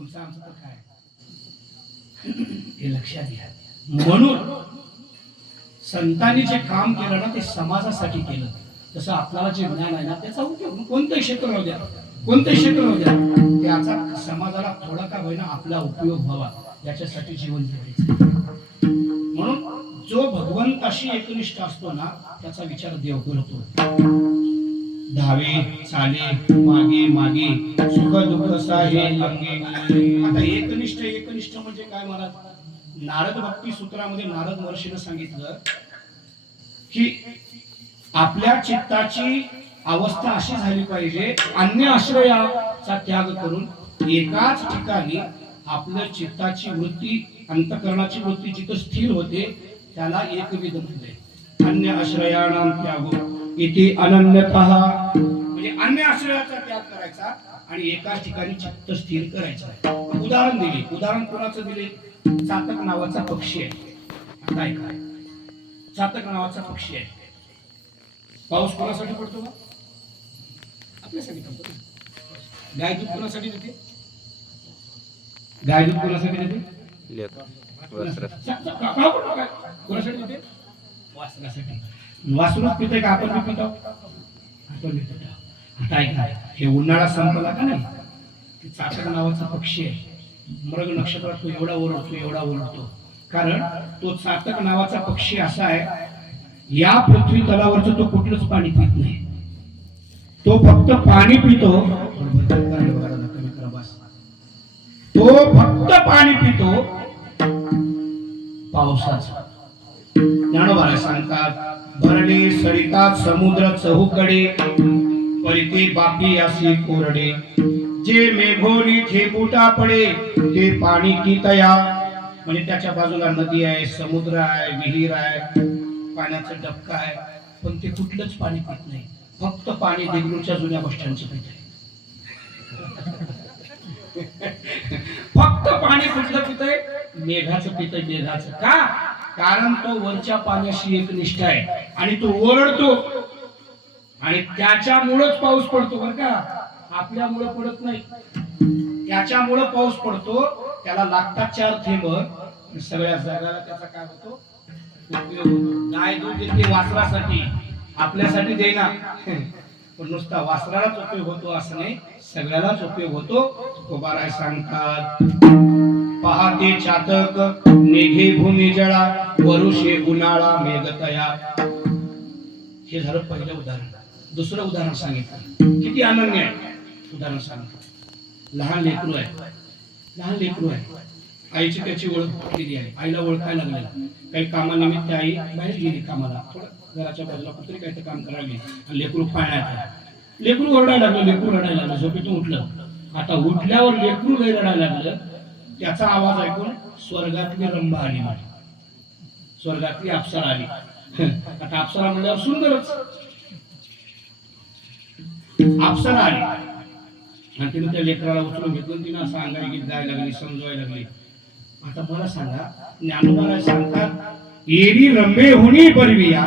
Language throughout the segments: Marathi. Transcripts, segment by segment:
तुमचं आमचं तर काय हे लक्षात घ्या. म्हणून संतांनी जे काम केलं ना ते समाजासाठी केलं. तसं आपल्याला जे ज्ञान आहे ना त्याचा उपयोग कोणतंही क्षेत्र राहू द्या, कोणतंही क्षेत्र राहू द्या, त्याचा समाजाला थोडा का होईना आपला उपयोग व्हावा याच्यासाठी जीवन जगायचं. म्हणून जो भगवंताशी एकनिष्ठ असतो ना त्याचा विचार देव करतो. धावे चाले मागे मागे सुख दुःख साहे अंगे. आता एकनिष्ठ म्हणजे काय महाराज? नारद भक्ती सूत्रामध्ये नारद महर्षीने सांगितलं की आपल्या चित्ताची अवस्था अशी झाली पाहिजे अन्य आश्रयाचा त्याग करून एकाच ठिकाणी आपल्या चित्ताची वृत्ती अंतःकरणाची वृत्ती जिथं स्थिर होते त्याला एकविध म्हणते. अन्य आश्रयाणाम त्यागो इथे अनन्यतः, म्हणजे अन्य आश्रयाचा त्याग करायचा आणि एकाच ठिकाणी चित्त स्थिर करायचं. उदाहरण दिले. उदाहरण कोणाचं दिले? चातक नावाचा पक्षी आहे. आता ऐका, चातक नावाचा पक्षी आहे. पाऊस कोणासाठी पडतो का? आपल्यासाठी पडतो. गाय दूध कोणासाठी देते? गाय दूध कोणासाठी देते? कोणासाठी देते? वासरासाठी. वासरूच पिते का आपण पितो? आपण पितो. आता ऐका, हे उन्हाळा संपला का नाही, चातक नावाचा पक्षी आहे. मृग नक्षत्रात तो एवढा ओरडतो कारण तो चातक नावाचा पक्षी असा आहे, या पृथ्वी तलावरचं तो कुठलंच पाणी पित नाही. तो फक्त पाणी पितो, तो फक्त पाणी पितो पावसाचं. ज्ञानोबा सांगतात भरले सरिता समुद्र चहूकडे परिते बापी असे कोरडे. जे मेघोनी ठेपुटा पडे ते पाणी की तया. म्हणजे त्याच्या बाजूला नदी आहे, समुद्र आहे, विहीर आहे, पाण्याचं डबका आहे, पण ते कुठलंच पाणी पित नाही. फक्त पाणी देगलूरच्या जुन्या बस स्टँडचं पित आहे. फक्त पाणी कुठलं पितय? मेघाचं पितय. मेघाचं का? कारण तो वरच्या पाण्याशी एक निष्ठा आहे आणि तो ओरडतो आणि त्याच्यामुळेच पाऊस पडतो. बरं का, आपल्यामुळं पडत नाही, त्याच्यामुळं पाऊस पडतो. त्याला लागतात 4 थेंब. सगळ्या जगाला त्याचा काय होतो? उपयोग होतो. गाय दूध देते वासरासाठी, आपल्यासाठी देईना, पण नुसता वासरालाच उपयोग होतो असं नाही, सगळ्यालाच उपयोग होतो. तुकोबाराय सांगतात पहाते चातक निघे भूमी जळा वरुषे उन्हाळा मेघतया. हे झालं पहिलं उदाहरण. दुसरं उदाहरण सांगितलं, किती अनन्य आहे. उदाहरण सांगितलं, लहान लेकरू आहे. आईची त्याची ओळख केली आहे. आईला ओळखायला लागलेला. काही कामानिमित्त आई बाहेर गेली कामाला, थोडं घराच्या बाजूला कुठतरी काही तर काम करायला गेली आणि लेकरू पाण्यात. लेकरू ओरडायला लागलं, झोपेतून उठलं. आता उठल्यावर लेकरू रडायला लागलं. त्याचा आवाज ऐकून स्वर्गातली रंभा आली, स्वर्गातली अप्सरा आली. आता अप्सरा म्हणल्यावर सुंदरच अप्सरा आली आणि तिने त्या लेकराला उचलून घेतलं. तिने असं अंगाई गीत गायला लागली, समजवायला लागली. आता मला सांगा, ज्ञानोबा सांगतात एरी रंभे होणी परविया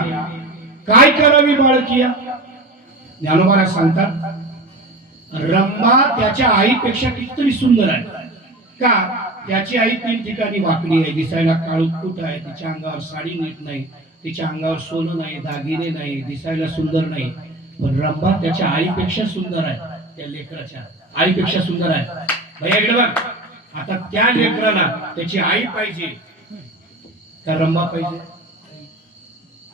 काय करावी बाळकिया. ज्ञानोबा सांगतात रंभा त्याच्या आईपेक्षा कितीतरी सुंदर आहे. का? त्याची आई 3 ठिकाणी वाकडी आहे, दिसायला काळूकुट आहे, तिच्या अंगावर साडी नीट नाही, तिच्या अंगावर सोनं नाही, दागिने नाही, दिसायला सुंदर नाही. पण रंभा त्याच्या आईपेक्षा सुंदर आहे, त्या लेकराच्या आईपेक्षा सुंदर आहे. भैया इकडे बघ. आता त्या लेकराला त्याची आई पाहिजे का रंभा पाहिजे?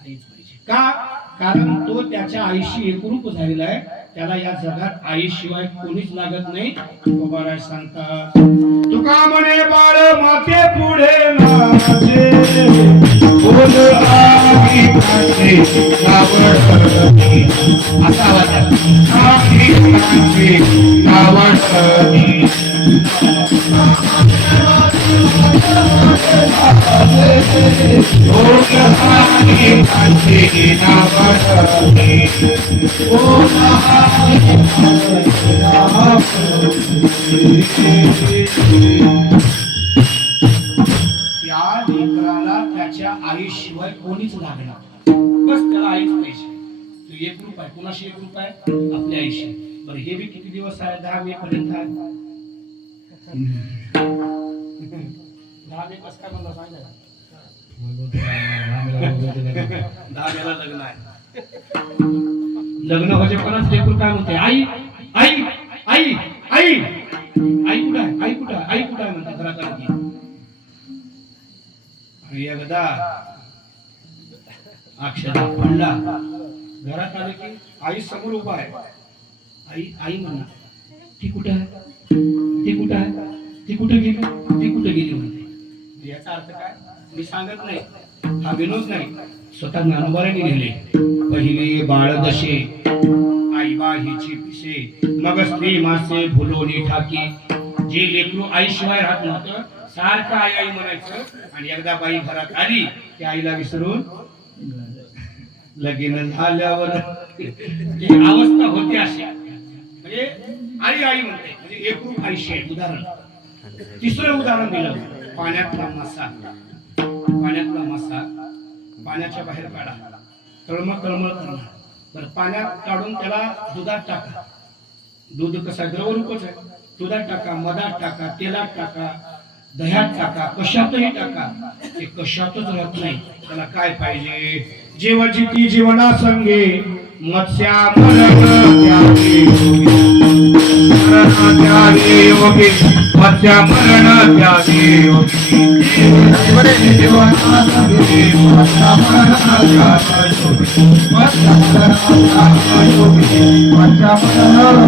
आईच पाहिजे. का? कारण तो त्याच्या आईशी एकरूप झालेला आहे. त्याला या जगात आईशिवाय कोणीच लागत नाही. तुकोबाराय सांगतात तुका म्हणे बाळ माते पुढे नाचे बोल आगी काचे नावडती. असा आवाज आगी काचे नावडती. बोल आगी काचे नावडती. त्या लेकराला त्याच्या आईशिवाय कोणीच लागणार, बस त्याला आईच पाहिजे. तू एक रूप आहे, कोणाशी एक रूप आहे? आपल्या आईशी. बरं हे बी किती दिवस आहे? 10 मे पर्यंत आहे. दहावे कसं काय म्हणला सांगा. दहाव्याला लग्न आहे. लग्न म्हणजे कोणाच लेकरू काय म्हणते, आई आई आई आई आई कुठं आहे, आई कुठं आहे, आई कुठं आहे म्हणते घरात आली की. आणि एकदा अक्षरा पडला घरात आले की आई समोर उभा आहे. आई आई म्हणा, ती कुठं आहे, ती कुठं आहे, ती कुठे गेली, ती कुठे गेली म्हणते. याचा अर्थ काय मी सांगत नाही, हा विनोद नाही, स्वतः ज्ञानोबाने लिहिले. पहिले बाळ दशे आई बाहीची पिसे, मग स्त्री मासे भुलोनी ठाकी. जे लेकरू आईशिवाय राहत नव्हतं सारखं आई आई म्हणायचं आणि एकदा बाई घरात आली की आईला विसरून लगीन झाल्यावर ही अवस्था होते अशी. म्हणजे आई आई म्हणते म्हणजे एकरूप आईशी. उदाहरण तिसरं उदाहरण दिलं, पाण्यातला मासा. पाण्यातला मासा पाण्याच्या बाहेर काढा, तळमळ तळमळ करणं. बरं पाण्यात काढून त्याला दुधात टाका. दूध कसा द्रवरूपच आहे. दुधात टाका, मधात टाका, तेलात टाका, दह्यात टाका, कशातही टाका, ते कशातच राहत नाही. त्याला काय पाहिजे, जीवजिती जीवना संगे मत्स्या मरण त्यागे योगी, मत्स्या मरण त्यागे योगी. जीवना संगे मत्स्या मरण त्यागे योगी, मत्स्या मरण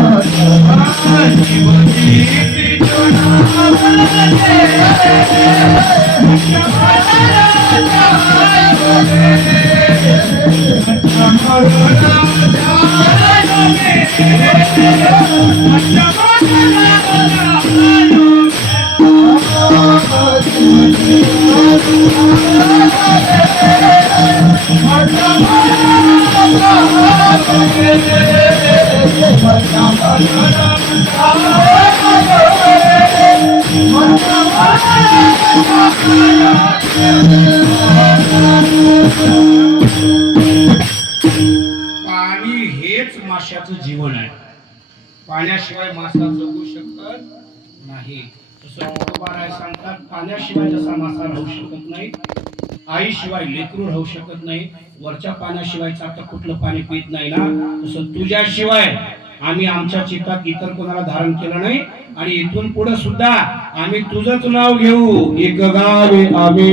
जीवजिती जीवना पाणी हेच माशाचं जीवन आहे. पाण्याशिवाय मासा जगू शकत नाही. जसं तुकोबाराय सांगतात, पाण्याशिवाय जसा मासा राहू शकत नाही, आईशिवाय लेकरू राहू शकत नाही, वरच्या पाण्याशिवायचं आता कुठलं पाणी पित नाही ना, तसं तुझ्याशिवाय आम्ही आमच्या चित्तात इतर कोणाला धारण केलं नाही. आणि इथून पुढे सुद्धा आम्ही तुझंच नाव घेऊ. एक गावे आम्ही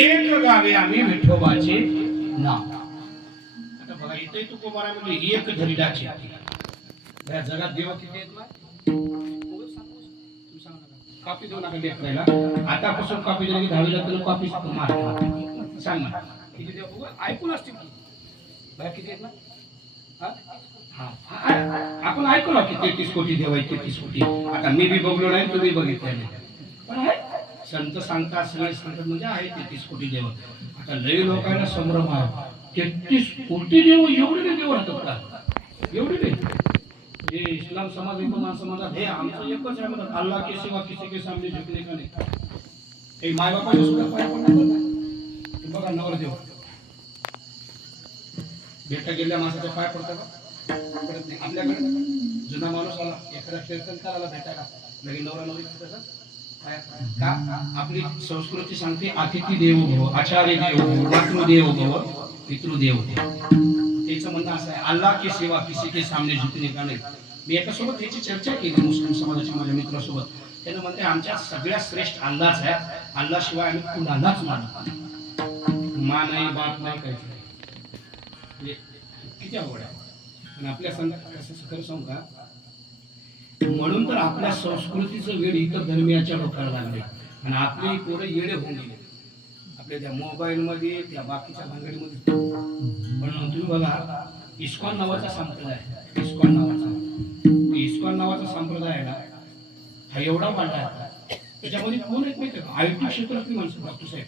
एक गावे आम्ही विठोबाचे नाव. आता बघा इथे तुकोबारामध्ये एक धरीडाचे या जगात देव किती आहेत ना. कॉपी देऊ नका लेकरायला. आतापासून कॉपी दिली की 10वीला तर कॉपी मार. सांग ना किती देव ऐकून असतील की बघा किती आहेत ना. आपण ऐकू ना की 33 कोटी देव आहेत, 33 कोटी. आता मी बी बघलो नाही, तुम्ही बघितलं नाही, पण आहे संत सांगतात, सगळे सांगतात म्हणजे आहे 33 कोटी देव. आता लई लोकांना संभ्रम आहे, 33 कोटी देव एवढे देव राहतात का? एवढे नाही. ये इस्लाम समाज एक माणसं म्हणतात हे आमचं एकच आहे म्हणतात, अल्लाह के सिवा किसी के सामने झुकने का नाही. हे माय बापाच्या सुद्धा पाया पडणार. बघा बघा नवरदेव भेटा गेल्या माणसाच्या पाय पडतात का? पडत नाही. आपल्याकडे जुना माणूस आला एखादा कीर्तनकाराला भेटायला लगे नवरा नवरी का? आपली संस्कृती सांगते अतिथी देवो भव, आचार्य देवो भव, मातृदेवो भव, पितृदेवो भव. त्याचं म्हणणं असं आहे, अल्लाह की सेवा किसी के सामने झुकने का नाही. मी एकासोबत याची चर्चा केली मुस्लिम समाजाच्या माझ्या मित्रासोबत. त्यानं म्हणते आमच्या सगळ्यात श्रेष्ठ अल्लाच आहे, अल्लाह शिवाय आम्ही कुणालाच मानत नाही. मा नाही बाप नाही काही नाही. किती आवड आहे. आणि आपल्या संघात कसं खरं सांगू का, म्हणून तर आपल्या संस्कृतीचं वेळ इतर धर्मियाच्या लोकांना लागले आणि आपले पोरं येडे होऊन गेले आपल्या त्या मोबाईल मध्ये त्या बाकीच्या भानगडीमध्ये. पण तुम्ही बघा इस्कॉन नावाचा संप्रदाय, इस्कॉन नावाचा संप्रदाय आहे ना, हा एवढा वाढला आहे. त्याच्यामध्ये कोण एक माहिती का, आय टी क्षेत्रातली माणसं, डॉक्टर साहेब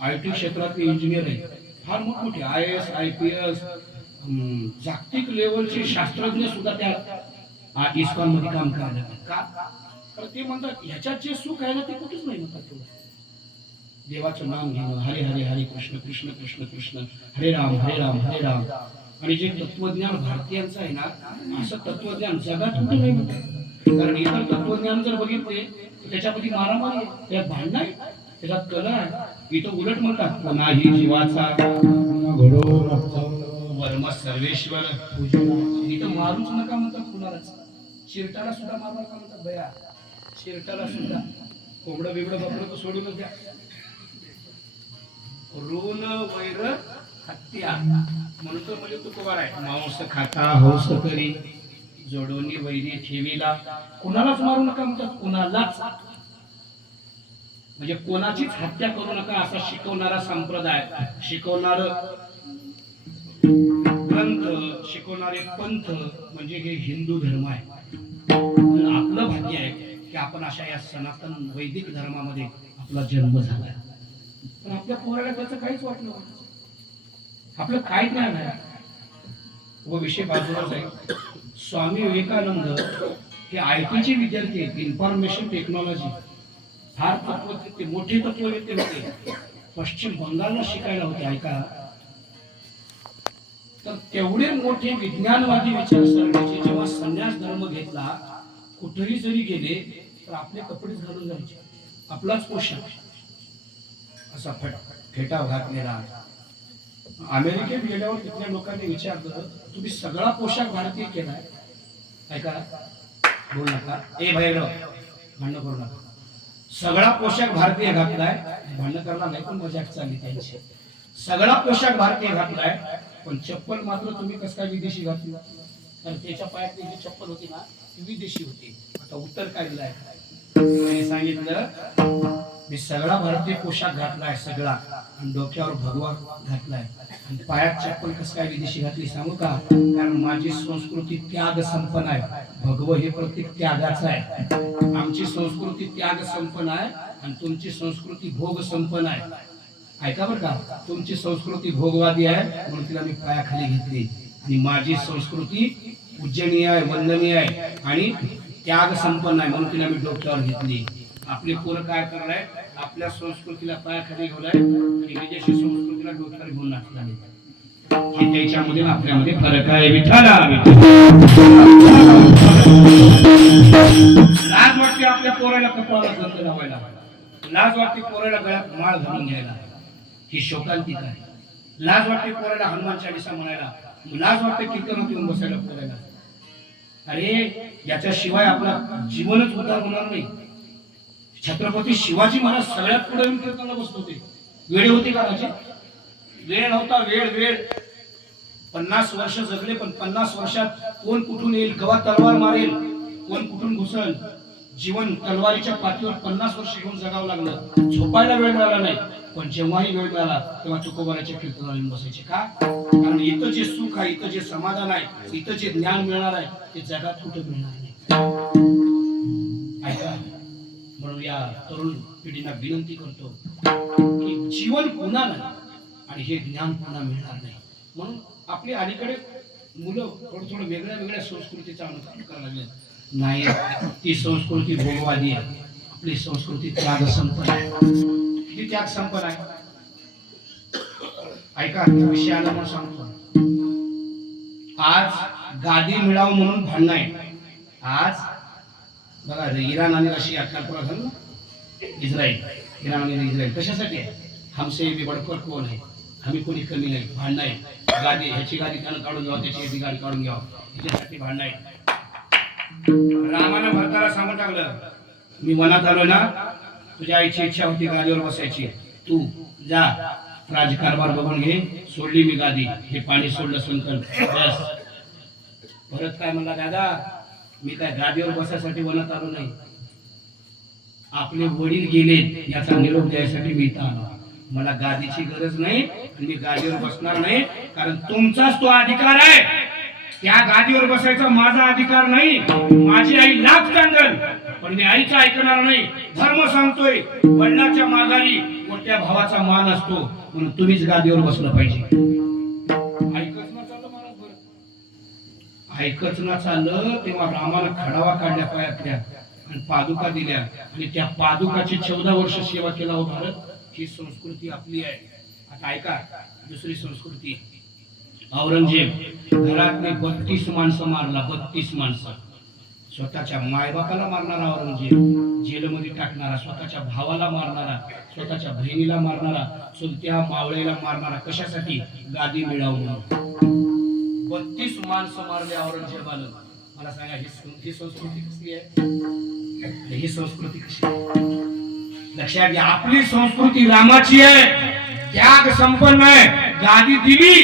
आय टी क्षेत्रातले इंजिनियर आहे, फार मोठमोठे IAS IPS जागतिक लेवलचे शास्त्रज्ञ सुद्धा त्या इस्कॉन मध्ये काम करायला का? तर ते म्हणतात ह्याच्यात जे सुख आहे ना ते कुठेच नाही म्हणतात. देवाचं नाम घेणं, हरे हरे हरे कृष्ण कृष्ण कृष्ण कृष्ण हरे राम हरे राम हरे राम. आणि जे तत्वज्ञान भारतीयांचं आहे ना, असं तत्वज्ञान जगात कुठे नाही म्हणतात. कारण इतर तत्वज्ञान जर बघितले त्याच्यामध्ये मारामारी आहे, त्यात भांडण आहे, त्याच्यात कला आहे. इथं उलट म्हणतात कोणाही जीवाचा वर्म सर्वेश्वर इथं मारूच नका म्हणतात कुणालाच. चिरटाला सुद्धा मारू नका म्हणतात. बया चिरटाला सुद्धा कोंबडं बिबडं बकरं तर सोडूनच द्या. ऋण वैर हत्या म्हणून तो म्हणजे तुकोबार आहे. मांस खाता हौस करी जोडोनी वैरी ठेवीला. कुणालाच मारू नका म्हणतात, कुणालाच. म्हणजे कोणाचीच हत्या करू नका असा शिकवणारा संप्रदाय, शिकवणार ग्रंथ, शिकवणारे पंथ म्हणजे हे हिंदू धर्म आहे. आपलं भाग्य आहे की आपण अशा या सनातन वैदिक धर्मामध्ये आपला जन्म झाला. पण आपल्या पोराला त्याचं काहीच वाटलं, आपलं काय ज्ञान आहे. व विषय बाजूलाच आहे. स्वामी विवेकानंद हे IT चे विद्यार्थी आहेत, इन्फॉर्मेशन टेक्नॉलॉजी फार तत्वज्ञ, मोठे तत्ववेत्ते होते. पश्चिम बंगालला शिकायला होते. ऐका, तर तेवढे मोठे विज्ञानवादी विचारसरणीचे जेव्हा संन्यास धर्म घेतला, कुठेही जरी गेले तर आपले कपडेच घालून जायचे, आपलाच पोशाख असा फेटा घातलेला. अमेरिकेत गेल्यावर तिथल्या लोकांनी विचारलं तुम्ही सगळा पोशाख भारतीय केलाय. ऐका, बोल नका, ए भैरव भांडण करू नका. सगळा पोशाख भारतीय घातलाय, भांडण करणार नाही पण मजाक चालली त्यांची. सगळा पोशाख भारतीय घातलाय पण चप्पल मात्र तुम्ही कसं काय विदेशी घातली. कारण त्याच्या पायातली जी चप्पल होती ना ती विदेशी होती. आता उत्तर काय दिलंय, सांगितलं मी सगळा भारतीय पोशाख घातलाय सगळा, आणि डोक्यावर भगवा घातलाय, आणि पायात चप्पल कसं काय विदेशी घातली सांगू का? कारण माझी संस्कृती त्याग संपन्न आहे. भगव हे प्रतीक त्यागाचं आहे. आमची संस्कृती त्याग संपन्न आहे आणि तुमची संस्कृती भोग संपन्न आहे. ऐका बरं का, तुमची संस्कृती भोगवादी आहे म्हणून तिला मी पायाखाली घेतली, आणि माझी संस्कृती पूजनीय आहे, वंदनीय आहे आणि त्याग संपन्न आहे म्हणून तिला मी डोक्यावर घेतली. आपले पोरं काय करणार, आपल्या संस्कृतीला पायाखाली घेऊन आहे आणि विदेशी संस्कृतीला डोक्यावर घेऊन नाचला. हे त्याच्यामध्ये आपल्यामध्ये फरक आहे. विठाला लाज वाटते आपल्या पोराला कपाळाला गंध लावायला, लाज वाटते पोराला गळ्यात माळ घालून घ्यायला, ही शोकांतिक आहे. लाज वाटते पोराला हनुमान चालीसा म्हणायला, लाज वाटते कीर्तनात येऊन बसायला पोराला. अरे याच्याशिवाय आपला जीवनच उद्धार होणार नाही. छत्रपती शिवाजी महाराज सगळ्यात पुढे येऊन कीर्तनाला बसत होते. वेळ होती का राजे? वेळ नव्हता. वेळ 50 वर्ष जगले, पण 50 वर्षात कोण कुठून येईल, केव्हा तलवार मारेल, कोण कुठून घुसल, जीवन तलवारीच्या पाठीवर 50 वर्ष घेऊन जगावं लागलं. झोपायला वेळ मिळाला नाही, पण जेव्हाही वेळ मिळाला तेव्हा तुकोबाराच्या कीर्तनाला येऊन बसायचे. का? कारण इथं जे सुख आहे, इथं जे समाधान आहे, इथं जे ज्ञान मिळणार आहे ते जगात कुठे मिळणार नाही. ऐका, म्हणून या तरुण पिढीला विनंती करतो की जीवन पुन्हा नाही आणि हे ज्ञान पुन्हा मिळणार नाही. म्हणून आपली अलीकडे मुलं थोडं वेगळ्या संस्कृतीचा अनुकरण करायला लागले. नाही, ती संस्कृती भोगवादी आहे. आपली संस्कृती त्याग संपन्न आहे. किती त्याग संपन्न आहे. ऐका विषय आला म्हणून सांगतो. आज गादी मिळावं म्हणून भांडण आहे. आज बघा इराण आणि रशिया कालपुरा झालं ना, इस्रायल, इराण आणि इस्रायल कशासाठी आहे? हमसे भी बडकर कोण आहे, आम्ही कोणी कमी नाही, भांडण आहे. गादी ह्याची गादी त्यानं काढून घ्यावं, त्याची गाडी काढून घ्यावं, ह्याच्यासाठी भांडण आहे. रामानं भरताला सांगून टाकलं, मी वनात आलो ना, तुझ्या आईची इच्छा होती गादीवर बसायची, तू जा राजकारभार बघून घे, सोडली मी गादी, हे पाणी सोडलं संकल्प बस. परत काय म्हणला, दादा मी काय गादीवर बसायसाठी वनात आलो नाही, आपले वडील गेले याचा निरोप द्यायसाठी मी इथं आलो. मला गादीची गरज नाही आणि मी गादीवर बसणार नाही, कारण तुमचाच तो अधिकार आहे. त्या गादीवर बसायचा माझा अधिकार नाही. माझी आई लाख सांगल पण मी आईचं ऐकणार नाही. धर्म सांगतोय, वडिलांच्या माघारी मोठ्या भावाचा मान असतो, म्हणून तुम्हीच गादीवर बसलं पाहिजे. ऐकच ना चाललं मला बरं, ऐकच ना चाललं तेव्हा रामाला खडावा काढल्या पायातल्या आणि पादुका दिल्या, आणि त्या पादुकाची 14 वर्ष सेवा केला हो भारत. ही संस्कृती आपली आहे. आता ऐका दुसरी संस्कृती. औरंगजेब घरातले 32 माणसं मारला, 32 माणसं. स्वतःच्या मायबापाला मारणारा औरंगजेब, जेलमध्ये टाकणारा, स्वतःच्या भावाला मारणारा, स्वतःच्या बहिणीला मारणारा, चुलत्या मावळेला मारणारा, कशासाठी? गादी मिळवून. 32 माणसं मारले औरंगजेबानं. मला सांगा ही संस्कृती कसली आहे? ही संस्कृती कशी आहे? लक्षात घ्या, आपली संस्कृती रामाची आहे, त्याग संपन्न आहे. गादी दिली,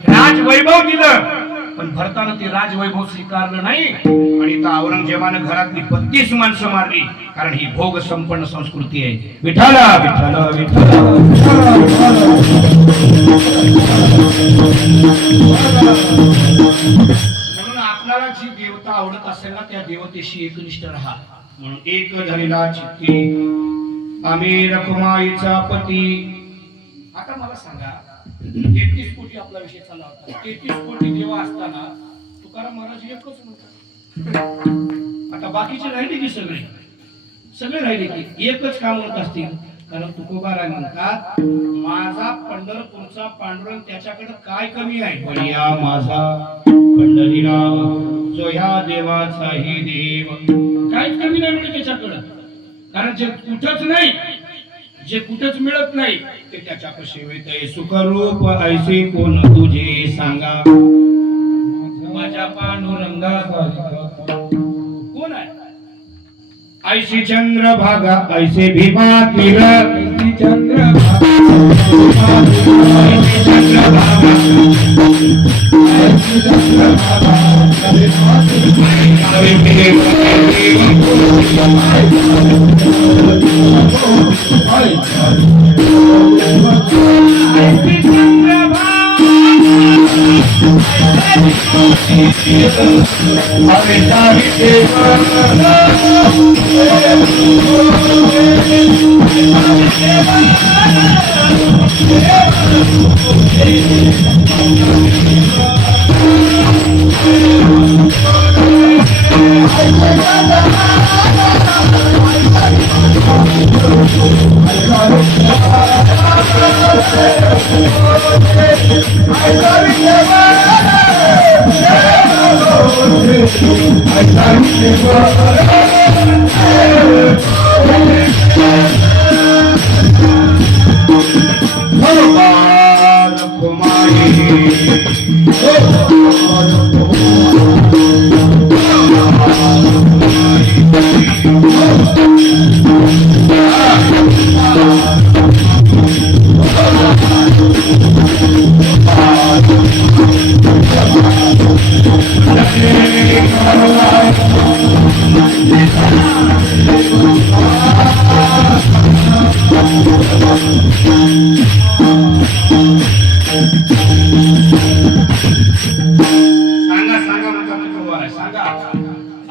राजवैभव दिलं, पण भरताना ते राजवैभव स्वीकारलं नाही, आणि त्या औरंगजेबानं घरातली 32 माणसं मारली, कारण ही भोग संपन्न संस्कृती आहे. विठाला विठाला विठाला. म्हणून आपल्याला जी देवता आवडत असेल ना, त्या देवतेशी एकनिष्ठ राहा. म्हणून एक झालेला चित्ती आम्ही रखुमाईचा पती. आता मला सांगा, 33 कोटी आपला विषय चालला होता. 33 कोटी देवा असताना तुकाराम महाराज एकच म्हणतात. आता बाकीचे राहिले की सगळे राहिले की एकच काम म्हणत असतील. कारण तुकोबाराय म्हणतात, माझा पंढरपूरचा पांडुरंग त्याच्याकडे काय कमी आहे? बळिया माझा पंढरीराव जो ह्या देवाचाही देव. काहीच कमी नाही मिळत त्याच्याकडं. कारण जे कुठंच नाही, जे कुठंच मिळत नाही ते त्याच्यापाशी मिळते. सुखरूप ऐसे कोण तुझे सांगा, माझ्या पांडुरंगा कोण आहे? ऐशी चंद्रभागा ऐसे भीमा तीर, ऐसी चंद्रभागा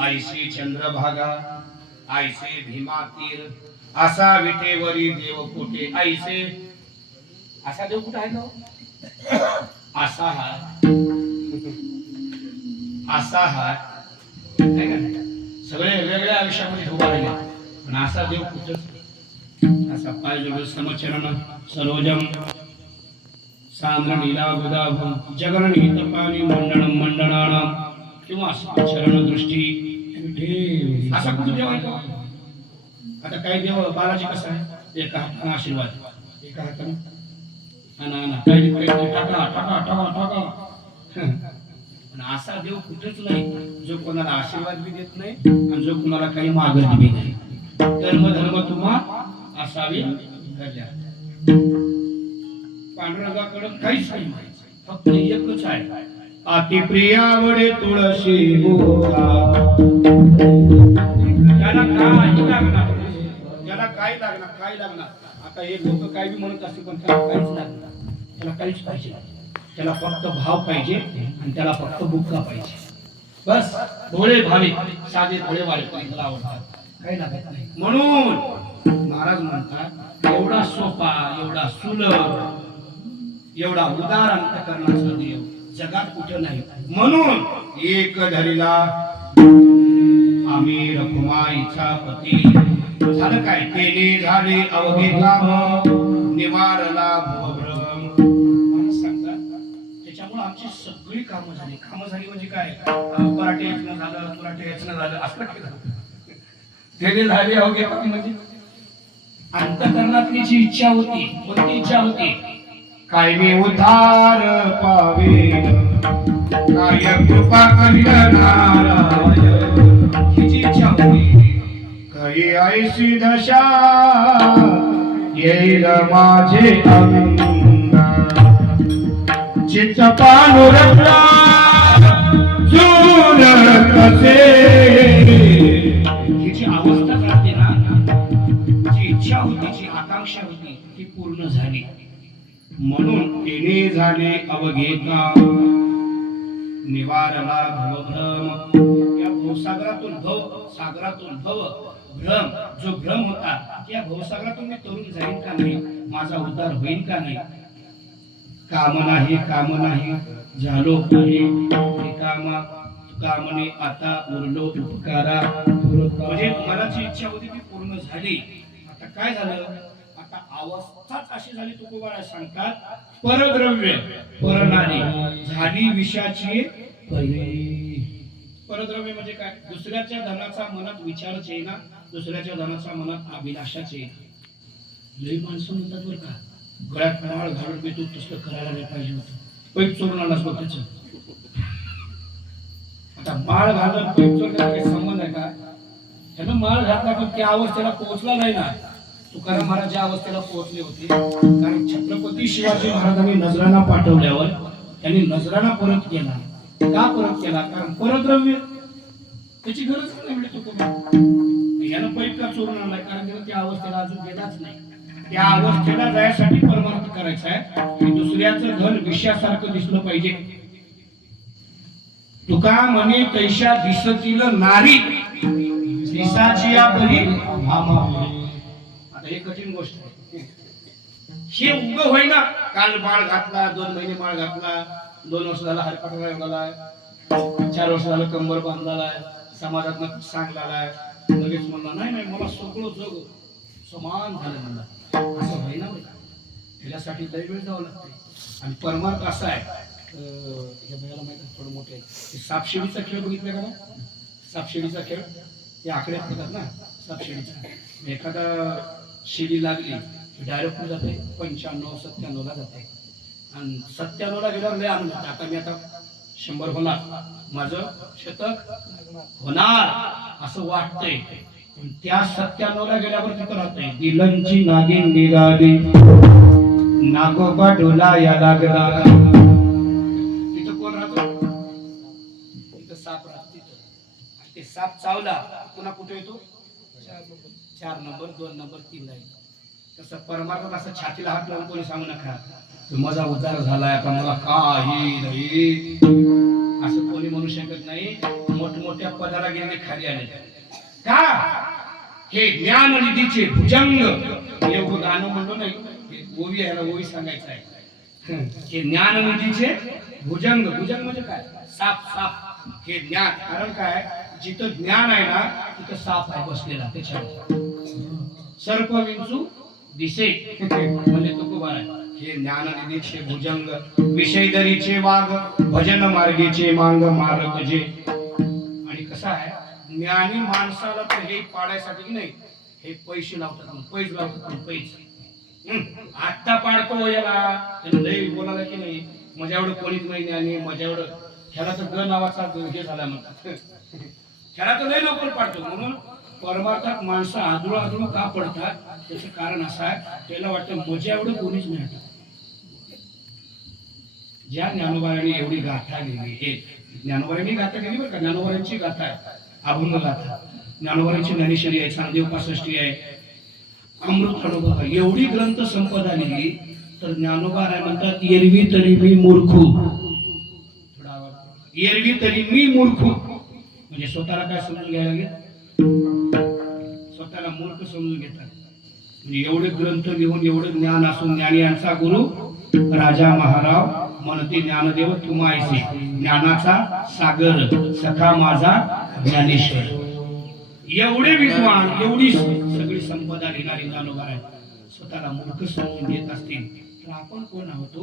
ऐसे चंद्रभागा ऐसे भीमा तीर असा विटेवरी देव कुठे. ऐसे असा देव कुठे आहे का? असा हा असा हा सगळे वेगवेगळ्या आयुष्यामध्ये उभा राहिले, पण असा देव कुठे? असा पाय जोड समचरण सरोजम सांद्रनीला गोदाभं जगननीतपानी मंडणं मंडणानां किंवा चरण दृष्टी असा कुठे देवायचा. आता काय देव बालाजी कसा आहे, एका हाताने आशीर्वाद, एका हाताने काही टाका टाका टाका टाका. पण असा देव कुठेच नाही जो कोणाला आशीर्वाद बी देत नाही आणि जो कोणाला काही मागत बी नाही. धर्म तुम्हा असावे कल्या. पांडुरंगाकडे काहीच नाही, फक्त एकच आहे, अति प्रियावडे तुळशी बोला. त्याला काय लागणार, त्याला काय लागणार, काय लागणार. आता हे लोक काय बी म्हणत असते पण त्याला काहीच लागणार, त्याला काहीच पाहिजे. त्याला फक्त भाव पाहिजे आणि त्याला फक्त बुक्का पाहिजे. बस भोळे भावे साधे भोळे वाले त्याला आवडतात, काही लागत नाही. म्हणून महाराज म्हणतात एवढा सोपा, एवढा सुलभ, एवढा उदार अंतकरणाचा देव जगात कुठं नाही. म्हणून एक धरीला आम्ही रखुमाईचा पती. झालं काय, केले झाले अवघे काम, निवारला भवभ्रम. सांगता त्याच्यामुळे आमची सगळी कामं झाली. कामं झाली म्हणजे काय, पराठे याचनं झालं, तुराठे याचनं झालं, असं केलं. केले झाले अवघे काम म्हणजे अंतकरणातली जी इच्छा होती, कोणती इच्छा होती, काय मी उद्धार पावे, काय कृपा कल्याणाराय, हिची इच्छा होती. काही ऐशी दशा येईल माझे अंग, चित्त पांडुरंगा चूर कसे. हिची अवस्था राहते ना, जी इच्छा होती, जी आकांक्षा होती ती पूर्ण झाली. म्हणून तेने झाले अवघे काम, निवारला भवभ्रम. या भवसागरातून भव भ्रम, जो भ्रम होता त्या भवसागरातून मी तरुण जाईन का नाही, माझा उद्धार होईल का नाही. काम नाही झालो आहे कामा, कामने आता उरलो उपकारा. म्हणजे मनाची इच्छा होती ती पूर्ण झाली. आता काय झालं, आता अवस्थाच अशी झाली. तुकोबारा सांगतात परद्रव्य परनारी झाली विषाची. परद्रव्य म्हणजे काय, दुसऱ्याच्या धनाचा मनात विचारच येईना, दुसऱ्याच्या धनाचा मनात अभिलाषाच येईना. लई माणसं म्हणतात बरं का, गळ्यात माळ घालून बी तू तसलं करायला नाही पाहिजे होतं, पैक चोरून आलास बघ त्याचं. आता माळ घालून पैक चोरण्याचा काही संबंध आहे का. त्यानं माळ घातला पण त्या अवस्थेला पोहोचला नाही ना. तुकाराम महाराज ज्या अवस्थेला पोहोचले होते, कारण छत्रपती शिवाजी महाराजांनी नजराणा पाठवल्यावर त्यांनी नजराणा परत केला. का परत केला, कारण परद्रव्य त्याची गरज नाही म्हणजे तुकोबा यानं पैक का चोरून आणलाय, कारण त्यानं त्या अवस्थेला अजून गेलाच नाही. त्या अवस्थेला जायसाठी परमार्थ करायचा आहे की दुसऱ्याचं धन विषयासारखं दिसलं पाहिजे. तुका म्हणे तैशा दिसतील नारी, दिसाची या बरी भामा. आता हे कठीण गोष्ट आहे. हे उग होईना, काल माळ घातला, 2 महिने माळ घातला, 2 वर्ष झाला हरपाटा योगालाय, 4 वर्ष झालं कंबर बांधलाय, समाजात सांगलाय, लगेच म्हणला नाही मला सगळं जग समान झालं मला. असं होईना बरं का, त्याच्यासाठी लय वेळ जावं लागते. आणि परमार्थ असा आहे, हे बघायला माहिती आहे थोडं मोठं आहे, सापशिडीचा खेळ बघितला का ना. सापशिडीचा खेळ ते आकडे असतात ना, सापशिडीचा. एखादा शिडी लागली डायरेक्ट जाते 95-97 ला जाते, आणि 97 ला गेल्यावर लय आनंद होता. आता मी आता 100 होणार, माझं शतक होणार असं वाटतंय. पण त्या 97 ला गेल्यावर तिथं राहतंय दिलंची नागिन निघाली, नागोबा डोला या लागला. तिथं कोण राहतो, तिथं साप राहतो. तिथं ते साप चावला पुन्हा कुठे येतो, 4 नंबर 2 नंबर 3 ला येतो. तसं परमार्थात असं छातीला हात लावून कोणी सांगू नका माझा उद्धार झालाय आता मला काही नाही, असं कोणी म्हणू शकत नाही. मोठमोठ्या पदाला गेले खाली आले का, हे ज्ञान निधीचे भुजंग. हे गाणं म्हणतो नाही, ओवी आहे ना, ओवी सांगायचं आहे. हे ज्ञान निधीचे भुजंग. भुजंग म्हणजे काय, साप. साप हे ज्ञान. कारण काय, जिथं ज्ञान आहे ना तिथं साप आहे बसलेला. त्याच्यावर सर्प विंचू दिसे म्हणजे तुकोबा आहे. हे ज्ञाननिधीचे भुजंग विषय दरीचे वाघ भजन मार्गीचे मांग मारक जे. आणि कसं आहे ज्ञानी माणसाला तर हे पाडायसाठी की नाही हे पैसे लावतात पैसे लावतात पैसे आत्ता पाडतो याला त्याला लय बोलायला की नाही माझ्या एवढं कोणीच नाही ज्ञानी माझ्या एवढं ह्याला तर ग नावाचा हे झाला म्हणतात ह्याला तर लय लवकर पाडतो. म्हणून परमार्थात माणसं आदळू आदळू का पडतात त्याचं कारण असं आहे त्याला वाटतं माझ्या एवढं कोणीच नाही आता. ज्या ज्ञानोबाने एवढी गाथा लिहिली हे ज्ञानोबांनी गाथा केली बरं का. ज्ञानोबांची गाथा आहे अभंग गाथा ज्ञानोबांची ज्ञानेश्वरी आहे चांदेव 65 आहे अमृत अनुभव एवढी ग्रंथ संपदा लिहिली तर ज्ञानोबा काय म्हणतात एरवी तरी मी मूर्खू एरवी तरी मी मूर्खू म्हणजे स्वतःला काय समजून घ्यायला लागेल स्वतःला मूर्ख समजून घेतात. म्हणजे एवढे ग्रंथ लिहून एवढं ज्ञान असून ज्ञानी यांचा गुरु राजा महाराव म्हणते ज्ञानदेव तुमायसे ज्ञानाचा सागर सखा माझा ज्ञानेश्वर. एवढे विद्वान एवढी सगळी संपदा लिहिणारी ज्ञानोबा आहे स्वतःला मूर्ख समजून घेत असतील तर आपण कोण आहोत.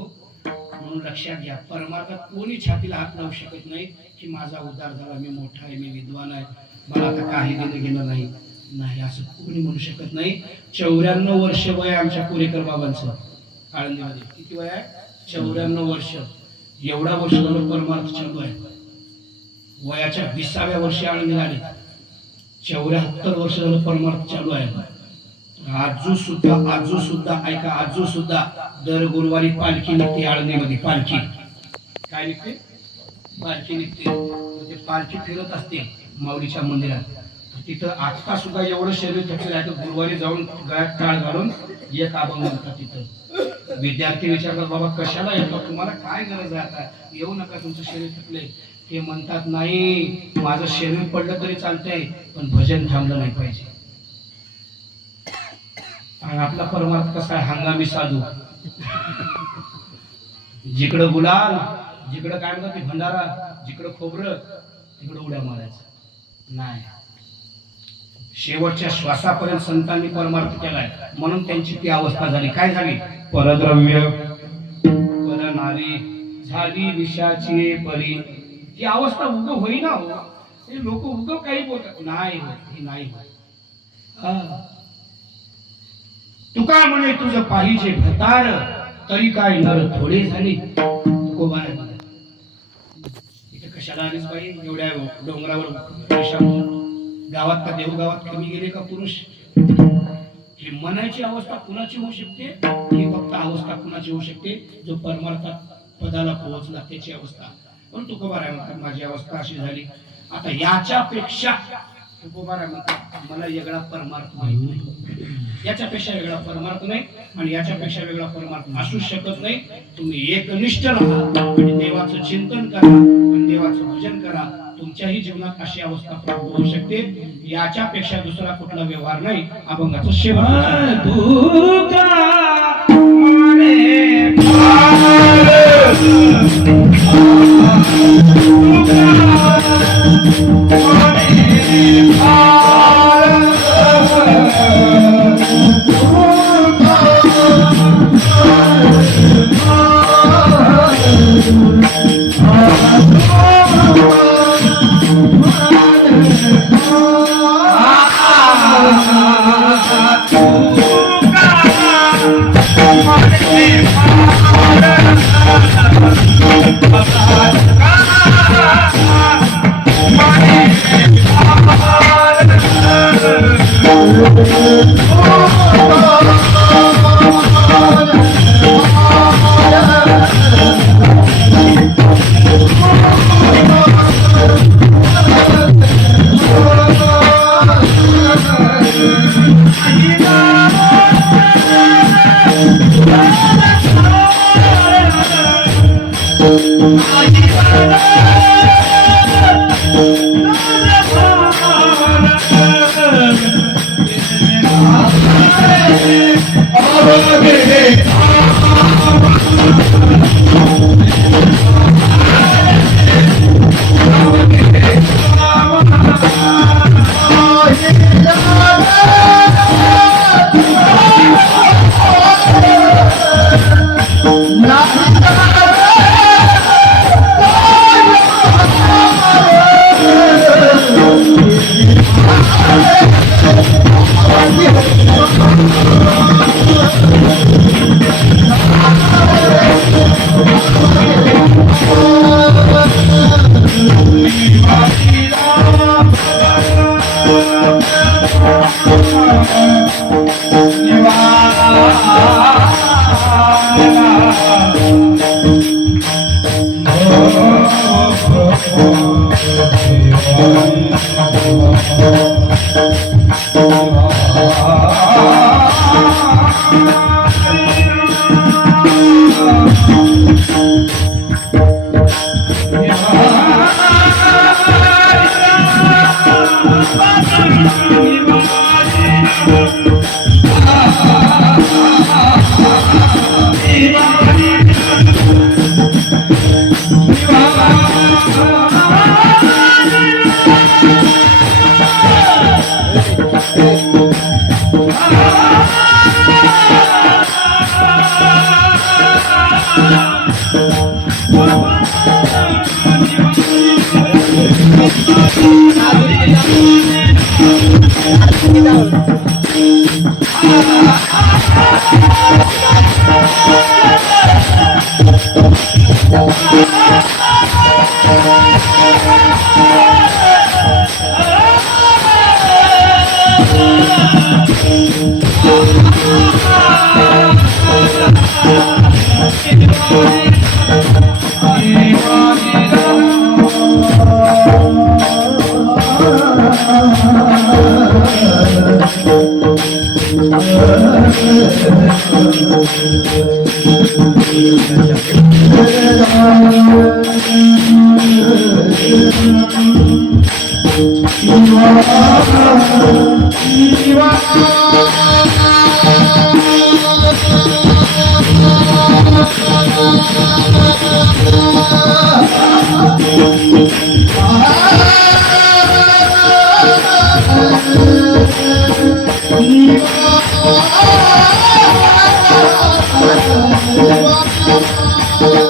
म्हणून लक्षात घ्या परमार्थात कोणी छातीला हात लावू शकत नाही की माझा उद्धार झाला मी मोठा आहे मी विद्वान आहे मला आता काही देणं घेणं नाही नाही असं कोणी म्हणू शकत नाही. 94 वर्ष वय आमच्या पुरेकर बाबांचं आळंदीमध्ये किती वय आहे 94 वर्ष. एवढा वर्ष झालं परमार्थ चालू आहे. वयाच्या 20व्या वर्षी आळंदी आले 74 वर्ष झालं परमार्थ चालू आहे. आजू सुद्धा ऐका आजू सुद्धा दर गुरुवारी पालखी निघते आळंदीमध्ये पालखी काय निघते पालखी निघते ते पालखी फिरत असते माऊलीच्या मंदिरात. तिथं आता सुद्धा एवढं शरीर थकलेलं आहे तर गुरुवारी जाऊन गळ्यात टाळ घालून एक अभंग म्हणतात. तिथं विद्यार्थी विचारतात बाबा कशाला येतो तुम्हाला काय गरज आहे आता येऊ नका तुमचं शरीर थकले. ते म्हणतात नाही माझं शरीर पडलं तरी चालतंय पण भजन थांबलं नाही पाहिजे. आणि आपला परमार्थ कसा आहे हंगामी साधू जिकडं गुलाल जिकडं काय म्हणतात भंडारा जिकडं खोबरं तिकडं उड्या मारायचं नाही. शेवटच्या श्वासापर्यंत संतांनी परमार्थ केलाय म्हणून त्यांची ती अवस्था झाली. काय झाली परद्रव्य परनारी झाली विषाची परी. ती अवस्था उग होईना हो हे लोक उग काही बोलतात नाही होत हे नाही होत. तुका म्हणे तुझं पाहिजे भतार तरी काय नर थोडे झाले. तुकोबा इथे कशाला आलीच बाई एवढ्या डोंगरावर गावात का देवगावात कमी गेले का पुरुष. ही मनाची अवस्था कुणाची होऊ शकते ही फक्त अवस्था कुणाची होऊ शकते जो परमार्थात पदाला पोहोचला त्याची अवस्था. पण तुकोबा म्हणतात माझी अवस्था अशी झाली आता याच्यापेक्षा तुकोबा म्हणतात मला वेगळा परमार्थ माहित नाही याच्यापेक्षा वेगळा परमार्थ नाही आणि याच्यापेक्षा वेगळा परमार्थ असू शकत नाही. तुम्ही एकनिष्ठ राहा आणि देवाचं चिंतन करा आणि देवाचं भजन करा. तुमच्याही जीवनात अशी अवस्था प्राप्त होऊ शकते. याच्यापेक्षा दुसरा कुठला व्यवहार नाही. अभंगाचं शेवट Thank you.